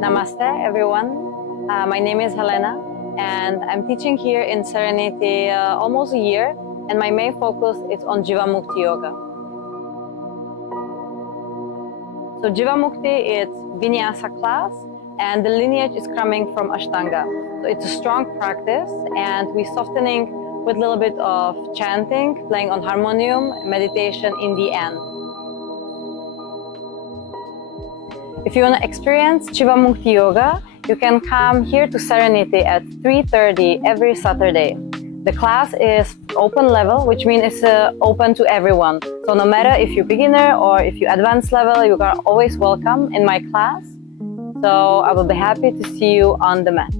Namaste, everyone. My name is Helena, and I'm teaching here in Serenity almost a year, and my main focus is on Jivamukti yoga. So Jivamukti is Vinyasa class, and the lineage is coming from Ashtanga. So it's a strong practice, and we're softening with a little bit of chanting, playing on harmonium, meditation in the end. If you want to experience Jivamukti yoga, you can come here to Serenity at 3:30 every Saturday. The class is open level, which means it's open to everyone. So no matter if you're beginner or if you're advanced level, you are always welcome in my class. So I will be happy to see you on the mat.